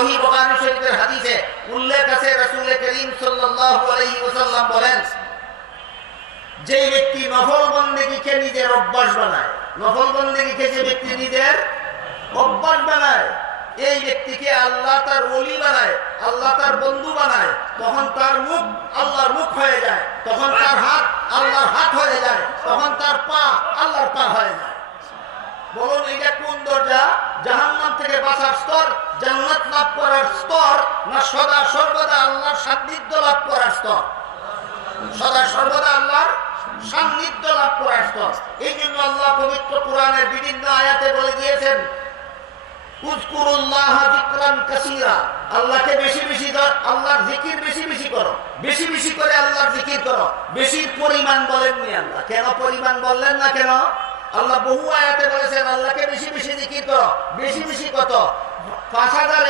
সহিহ বুখারী শরীফের হাদিসে উল্লেখ আছে, রাসূল করিম সাল্লাল্লাহু আলাইহি ওয়াসাল্লাম বলেন, যে ব্যক্তি নফল বন্দেগীকে নিজের অভ্যাস বানায়, নফল বন্দেগীকে যে ব্যক্তি নিজের অভ্যাস বানায়, এই ব্যক্তিকে আল্লাহ তার ওলি বানায়, আল্লাহ তার বন্ধু বানায়। তখন তার মুখ আল্লাহর মুখ হয়ে যায়, তখন তার হাত আল্লাহর হাত হয়ে যায়, তখন তার পা আল্লাহর পা হয়ে যায়। বলুন এটা কোন দরজা? জাহান্নাম থেকে বাঁচার স্তর, জান্নাত লাভ করার স্তর, না সদা সর্বদা আল্লাহর সান্নিধ্য লাভ করার স্তর? সদা সর্বদা আল্লাহর সান্নিধ্য লাভ করার স্তর। এই জন্য আল্লাহ পবিত্র কোরআনের বিভিন্ন আয়াতে বলে দিয়েছেন, উযকুরুল্লাহ যিকরান কাসীরা, আল্লাহকে বেশি বেশি আল্লাহর জিকির বেশি বেশি করো, বেশি বেশি করে আল্লাহর জিকির করো। বেশি পরিমাণ বলেননি আল্লাহ, কেন পরিমাণ বললেন না কেন? আল্লাহ বহু আয়াতে বলেছেন আল্লাহকে বেশি বেশি জিকির করো। বেশি বেশি কত? ৫,০০০